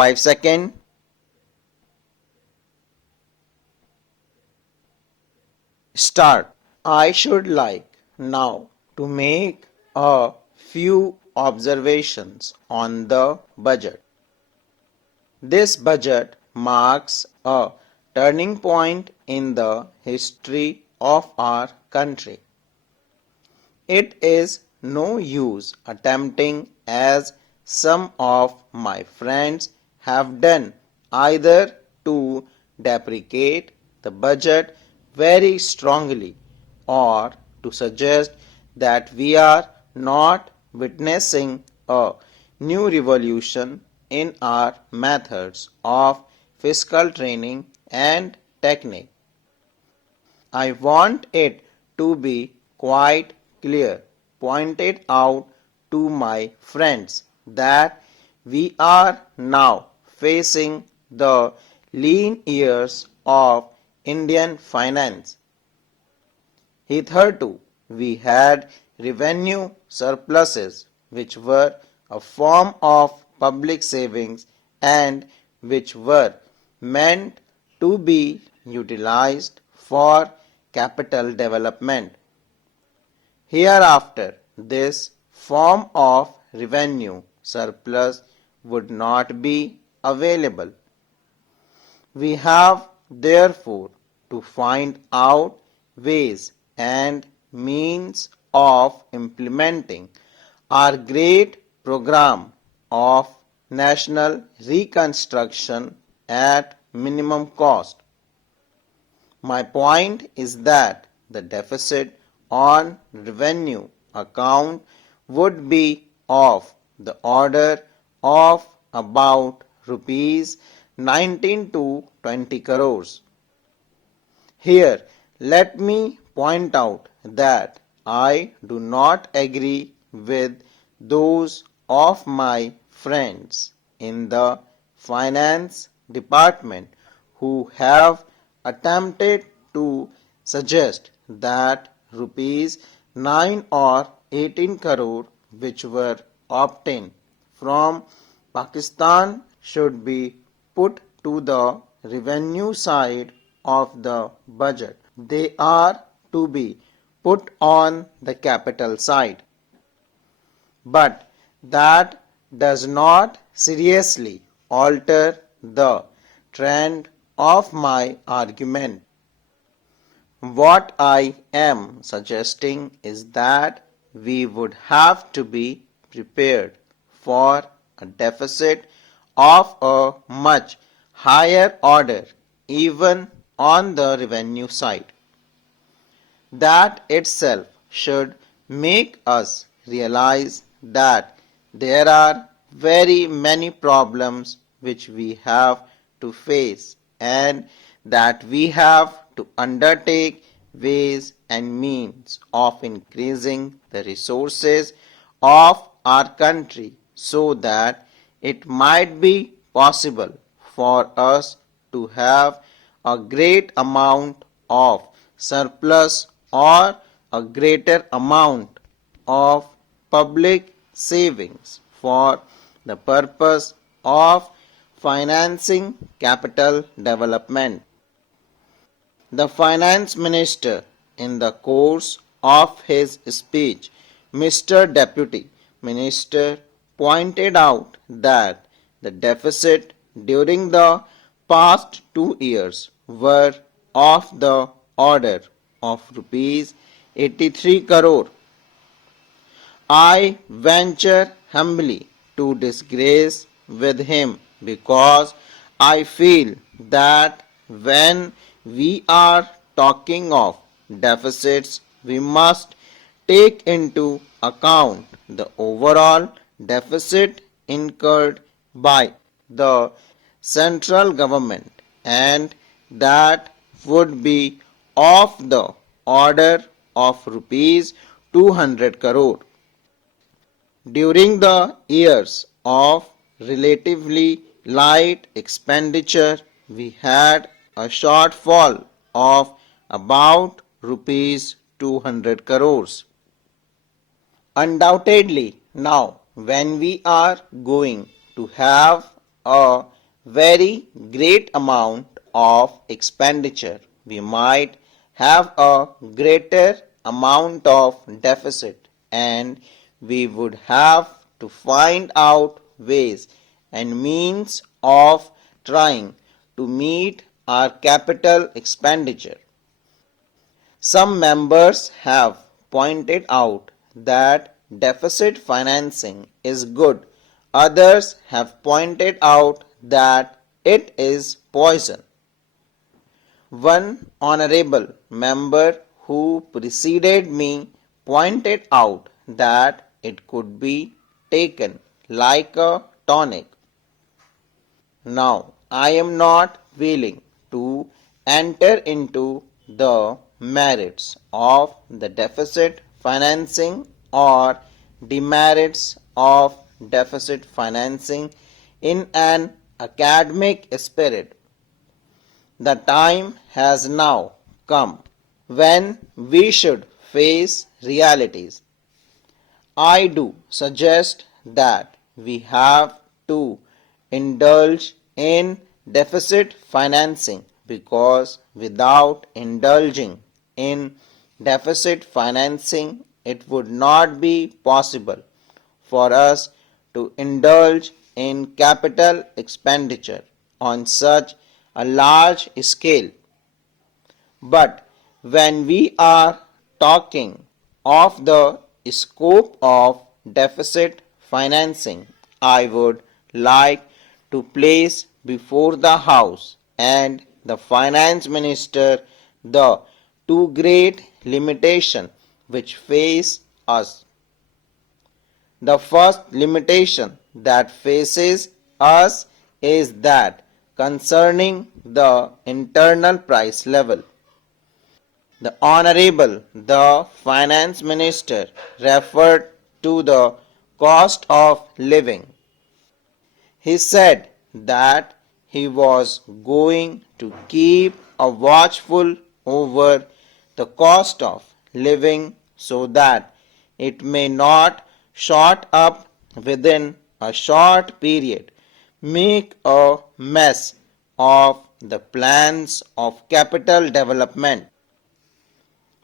5 seconds. Start. I should like now to make a few observations on the budget. This budget marks a turning point in the history of our country. It is no use attempting, as some of my friends have done, either to deprecate the budget very strongly or to suggest that we are not witnessing a new revolution in our methods of fiscal training and technique. I want it to be quite clear, pointed out to my friends, that we are now facing the lean years of Indian finance. Hitherto, we had revenue surpluses, which were a form of public savings and which were meant to be utilized for capital development. Hereafter, this form of revenue surplus would not be available. We have therefore to find out ways and means of implementing our great program of national reconstruction at minimum cost. My point is that the deficit on revenue account would be of the order of about rupees 19 to 20 crores. Here, let me point out that I do not agree with those of my friends in the finance department who have attempted to suggest that rupees 9 or 18 crore which were obtained from Pakistan should be put to the revenue side of the budget. They are to be put on the capital side. But that does not seriously alter the trend of my argument. What I am suggesting is that we would have to be prepared for a deficit of a much higher order even on the revenue side. That itself should make us realize that there are very many problems which we have to face, and that we have to undertake ways and means of increasing the resources of our country so that it might be possible for us to have a great amount of surplus or a greater amount of public savings for the purpose of financing capital development. The finance minister, in the course of his speech, Mr. Deputy Minister, pointed out that the deficit during the past 2 years were of the order of rupees 83 crore. I venture humbly to disgrace with him because I feel that when we are talking of deficits, we must take into account the overall deficit incurred by the central government, and that would be of the order of rupees 200 crore. During the years of relatively light expenditure, we had a shortfall of about rupees 200 crores. Undoubtedly, now when we are going to have a very great amount of expenditure. We might have a greater amount of deficit, and we would have to find out ways and means of trying to meet our capital expenditure. Some members have pointed out that deficit financing is good. Others have pointed out that it is poison. One honorable member who preceded me pointed out that it could be taken like a tonic. Now, I am not willing to enter into the merits of the deficit financing or demerits of deficit financing in an academic spirit. The time has now come when we should face realities. I do suggest that we have to indulge in deficit financing, because without indulging in deficit financing, it would not be possible for us to indulge in capital expenditure on such a large scale. But when we are talking of the scope of deficit financing, I would like to place before the House and the Finance Minister the two great limitations which face us. The first limitation that faces us is that concerning the internal price level. The Honorable the Finance Minister referred to the cost of living. He said that he was going to keep a watchful over the cost of living so that it may not shot up within a short period, make a mess of the plans of capital development.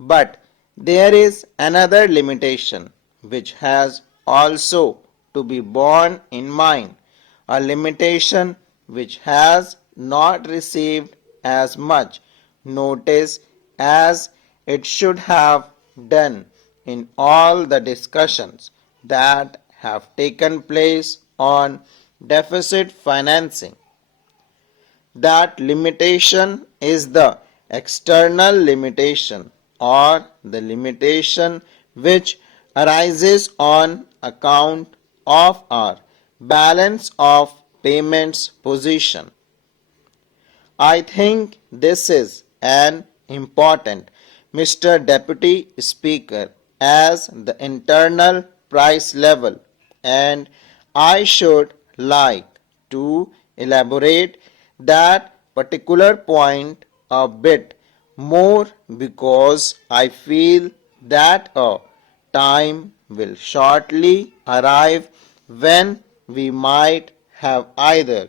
But there is another limitation which has also to be borne in mind, a limitation which has not received as much notice as it should have done in all the discussions that have taken place on deficit financing. That limitation is the external limitation, or the limitation which arises on account of our balance of payments position. I think this is an important, Mr. Deputy Speaker, as the internal price level, and I should like to elaborate that particular point a bit more, because I feel that a time will shortly arrive when we might have either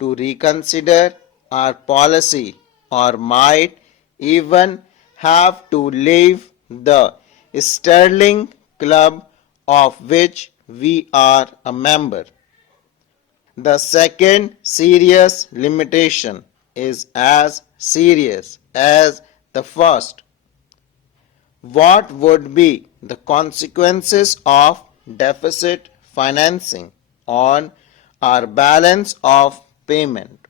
to reconsider our policy or might even have to leave the sterling club of which we are a member. The second serious limitation is as serious as the first. What would be the consequences of deficit financing on our balance of payment?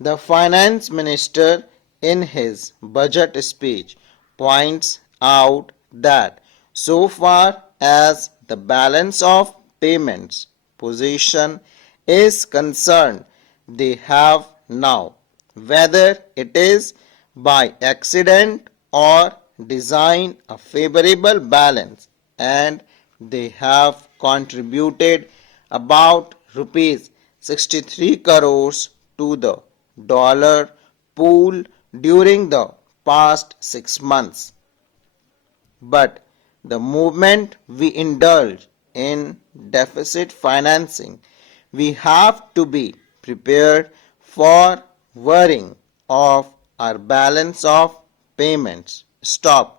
The Finance Minister in his budget speech points out that so far as the balance of payments position is concerned, they have now, whether it is by accident or design, a favorable balance, and they have contributed about rupees 63 crores to the dollar pool during the past 6 months. But the moment we indulge in deficit financing, We have to be prepared for worrying of our balance of payments. Stop.